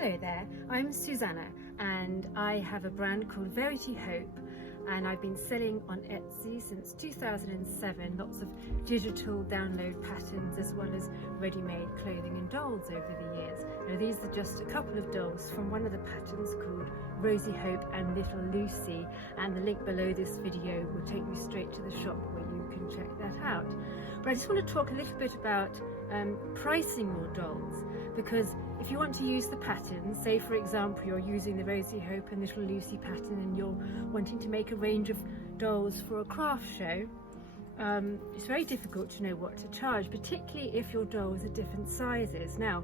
Hello there, I'm Susanna and I have a brand called Verity Hope, and I've been selling on Etsy since 2007, lots of digital download patterns as well as ready-made clothing and dolls over the years. Now these are just a couple of dolls from one of the patterns called Rosie Hope and Little Lucy, and the link below this video will take you straight to the shop where you can check that out. But I just want to talk a little bit about pricing your dolls, because if you want to use the pattern, say for example you're using the Rosie Hope and Little Lucy pattern and you're wanting to make a range of dolls for a craft show, it's very difficult to know what to charge, particularly if your dolls are different sizes. Now,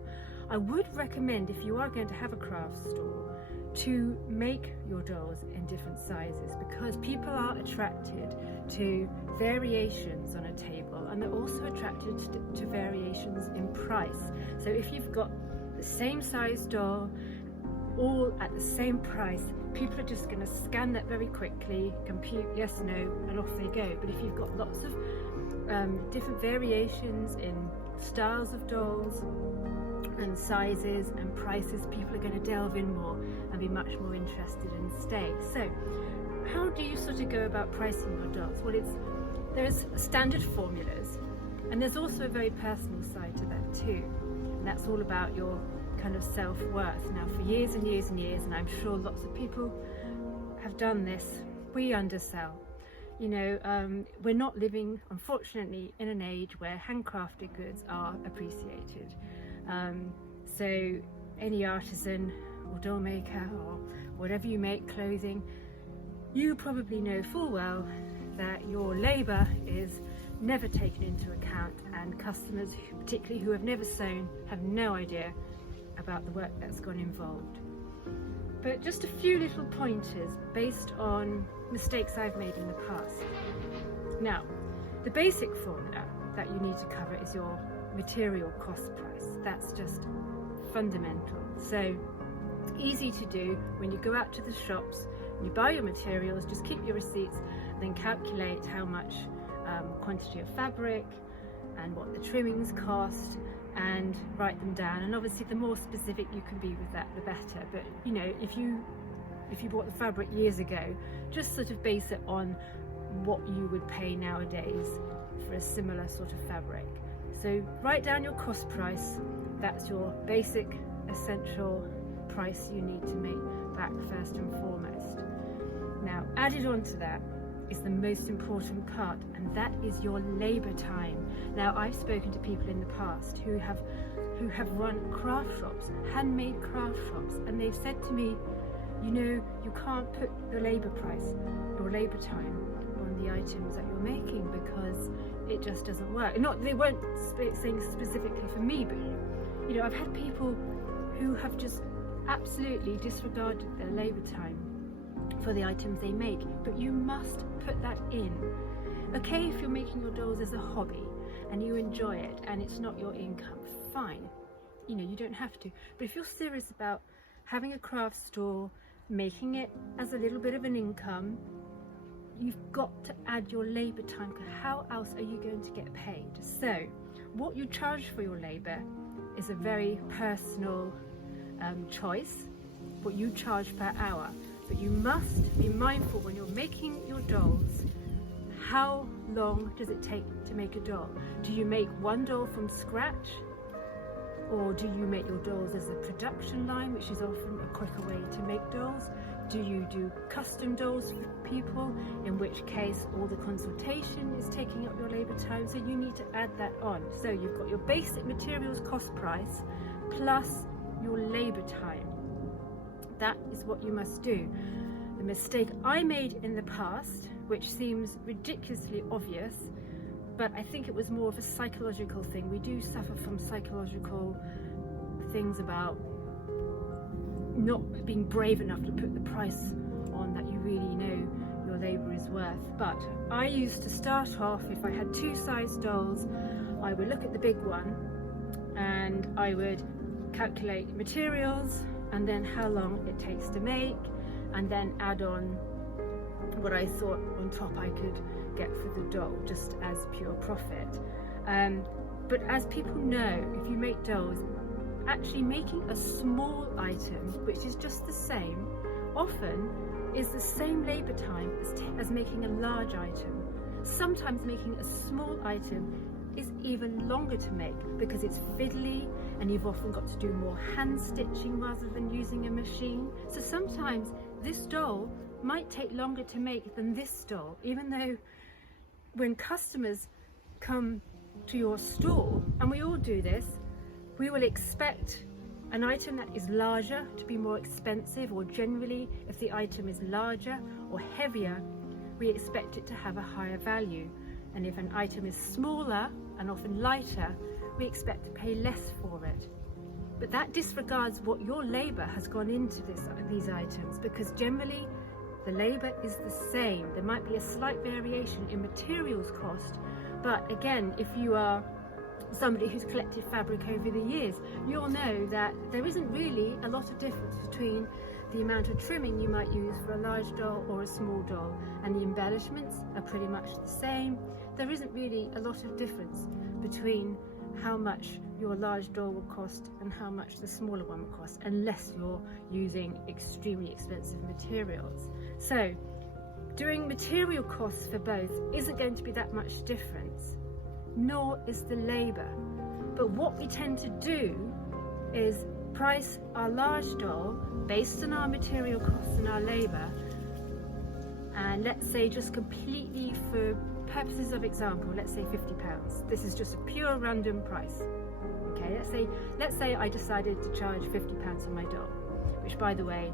I would recommend, if you are going to have a craft store, to make your dolls in different sizes, because people are attracted to variations on a table, and they're also attracted to variations in price. So if you've got the same size doll all at the same price, people are just going to scan that very quickly, compute yes, no, and off they go. But if you've got lots of different variations in styles of dolls and sizes and prices, people are going to delve in more and be much more interested and stay. So how do you sort of go about pricing your dolls? Well, there's standard formulas, and there's also a very personal side to that too, and that's all about your kind of self-worth. Now, for years and years and years, and I'm sure lots of people have done this, we undersell. You know, we're not living, unfortunately, in an age where handcrafted goods are appreciated. So any artisan or doll maker or whatever you make clothing, you probably know full well that your labour is never taken into account, and customers, particularly who have never sewn, have no idea about the work that's gone involved. But just a few little pointers based on mistakes I've made in the past. Now, the basic formula that you need to cover is your material cost price. That's just fundamental. So easy to do. When you go out to the shops, you buy your materials, just keep your receipts, then calculate how much quantity of fabric and what the trimmings cost, and write them down. And obviously the more specific you can be with that, the better. But you know, if you bought the fabric years ago, just sort of base it on what you would pay nowadays for a similar sort of fabric. So write down your cost price. That's your basic essential price you need to make back first and foremost. Now, added on to that is the most important part, and that is your labour time. Now, I've spoken to people in the past who have run craft shops, handmade craft shops, and they've said to me, you know, you can't put the labour price or labour time on the items that you're making because it just doesn't work. Not, they weren't saying specifically for me, but you know, I've had people who have just absolutely disregarded their labour time for the items they make. But you must put that in. Okay, if you're making your dolls as a hobby and you enjoy it and it's not your income, fine, you know, you don't have to. But if you're serious about having a craft store, making it as a little bit of an income, you've got to add your labour time, because how else are you going to get paid? So what you charge for your labour is a very personal choice, what you charge per hour. But you must be mindful when you're making your dolls, how long does it take to make a doll? Do you make one doll from scratch? Or do you make your dolls as a production line, which is often a quicker way to make dolls? Do you do custom dolls for people, in which case all the consultation is taking up your labour time? So you need to add that on. So you've got your basic materials cost price plus your labour time. That is what you must do. The mistake I made in the past, which seems ridiculously obvious, but I think it was more of a psychological thing. We do suffer from psychological things about not being brave enough to put the price on that you really know your labour is worth. But I used to start off, if I had two size dolls, I would look at the big one and I would calculate materials and then how long it takes to make, and then add on what I thought on top I could get for the doll, just as pure profit. But as people know, if you make dolls, actually making a small item, which is just the same, often is the same labour time as making a large item. Sometimes making a small item is even longer to make because it's fiddly and you've often got to do more hand stitching rather than using a machine. So sometimes this doll might take longer to make than this doll, even though when customers come to your store, and we all do this, we will expect an item that is larger to be more expensive, or generally if the item is larger or heavier, we expect it to have a higher value. And if an item is smaller and often lighter, we expect to pay less for it. But that disregards what your labour has gone into these items, because generally the labour is the same. There might be a slight variation in materials cost, but again, if you are somebody who's collected fabric over the years, you'll know that there isn't really a lot of difference between the amount of trimming you might use for a large doll or a small doll, and the embellishments are pretty much the same. There isn't really a lot of difference between how much your large doll will cost and how much the smaller one will cost, unless you're using extremely expensive materials. So doing material costs for both isn't going to be that much difference, nor is the labour. But what we tend to do is price our large doll based on our material costs and our labour, and let's say just completely for purposes of example, let's say £50. This is just a pure random price. Okay, let's say I decided to charge £50 for my doll, which by the way,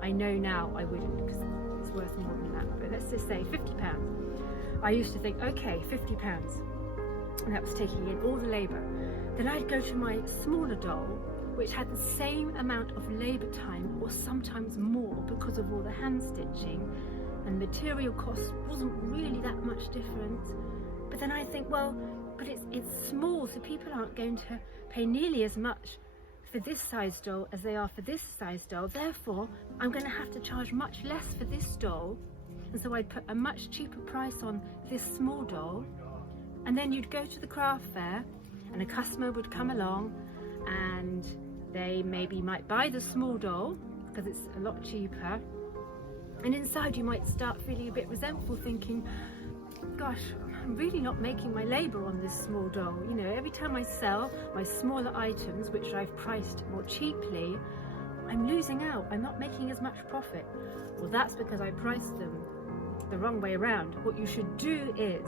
I know now I wouldn't because it's worth more than that, but let's just say £50. I used to think, okay, £50, and that was taking in all the labour. Then I'd go to my smaller doll, which had the same amount of labour time or sometimes more because of all the hand stitching, and material cost wasn't really that much different. But then I think, well, but it's small, so people aren't going to pay nearly as much for this size doll as they are for this size doll. Therefore, I'm going to have to charge much less for this doll. And so I'd put a much cheaper price on this small doll. And then you'd go to the craft fair and a customer would come along and they maybe might buy the small doll because it's a lot cheaper. And inside you might start feeling a bit resentful, thinking, gosh, I'm really not making my labour on this small doll. You know, every time I sell my smaller items, which I've priced more cheaply, I'm losing out. I'm not making as much profit. Well, that's because I priced them the wrong way around. What you should do is,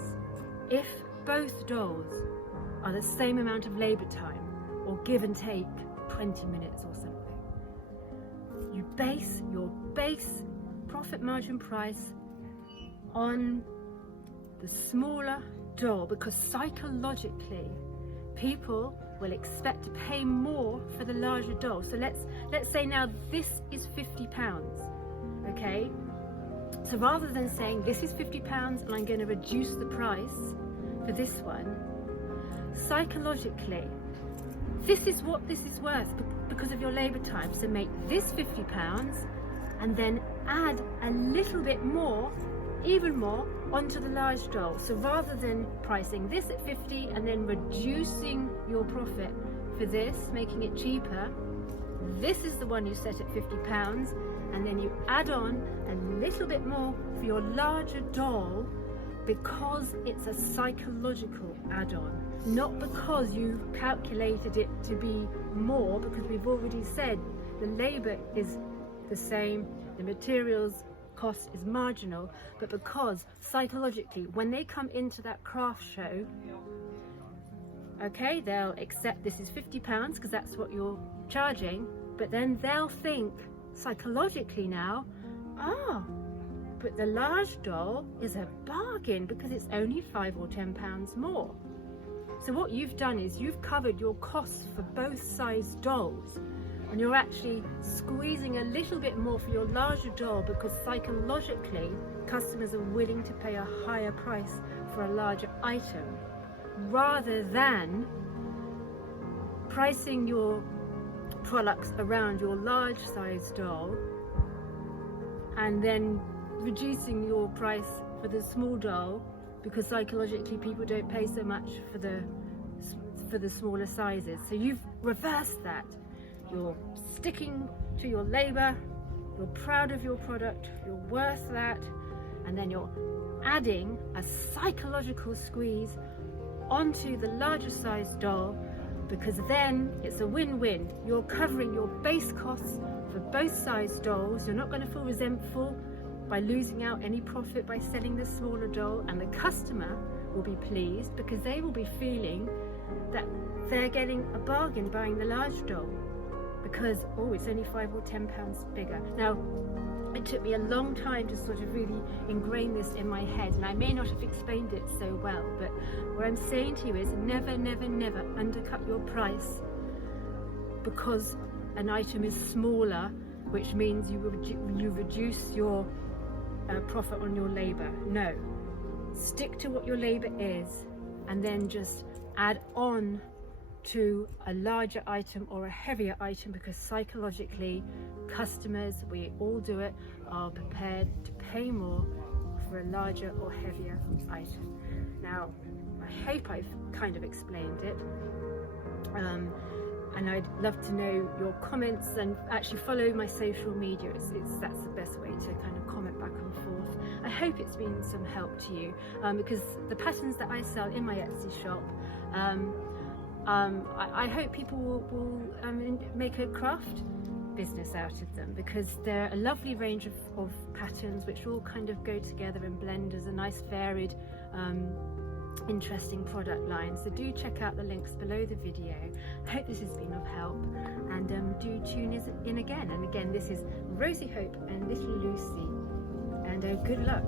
if both dolls are the same amount of labour time, or give and take 20 minutes or something, you base your base profit margin price on the smaller doll, because psychologically people will expect to pay more for the larger doll. So let's say now this is £50, okay? So rather than saying this is £50 and I'm going to reduce the price for this one, psychologically, this is what this is worth because of your labour time. So make this £50 and then add a little bit more, even more, onto the large doll. So rather than pricing this at 50 and then reducing your profit for this, making it cheaper, this is the one you set at £50, and then you add on a little bit more for your larger doll, because it's a psychological add-on, not because you've calculated it to be more, because we've already said the labour is the same, the materials cost is marginal, but because psychologically when they come into that craft show, okay, they'll accept this is £50 because that's what you're charging, but then they'll think psychologically now, but the large doll is a bargain because it's only £5 or £10 more. So what you've done is you've covered your costs for both size dolls, and you're actually squeezing a little bit more for your larger doll because psychologically customers are willing to pay a higher price for a larger item, rather than pricing your products around your large size doll and then reducing your price for the small doll because psychologically people don't pay so much for for the smaller sizes. So you've reversed that. You're sticking to your labor, you're proud of your product, you're worth that, and then you're adding a psychological squeeze onto the larger size doll, because then it's a win-win. You're covering your base costs for both size dolls. You're not going to feel resentful by losing out any profit by selling the smaller doll, and the customer will be pleased because they will be feeling that they're getting a bargain buying the large doll, because it's only £5 or £10 bigger. Now, it took me a long time to sort of really ingrain this in my head, and I may not have explained it so well, but what I'm saying to you is never, never, never undercut your price because an item is smaller, which means you reduce your profit on your labor. No, stick to what your labor is, and then just add on to a larger item or a heavier item, because psychologically customers, we all do it, are prepared to pay more for a larger or heavier item. Now, I hope I've kind of explained it, and I'd love to know your comments, and actually follow my social media. That's the best way to kind of comment back and forth. I hope it's been some help to you, because the patterns that I sell in my Etsy shop, I hope people will make a craft business out of them, because they're a lovely range of patterns which all kind of go together and blend as a nice varied interesting product line. So do check out the links below the video. I hope this has been of help, and do tune in again. And again, this is Rosie Hope and Little Lucy, and good luck.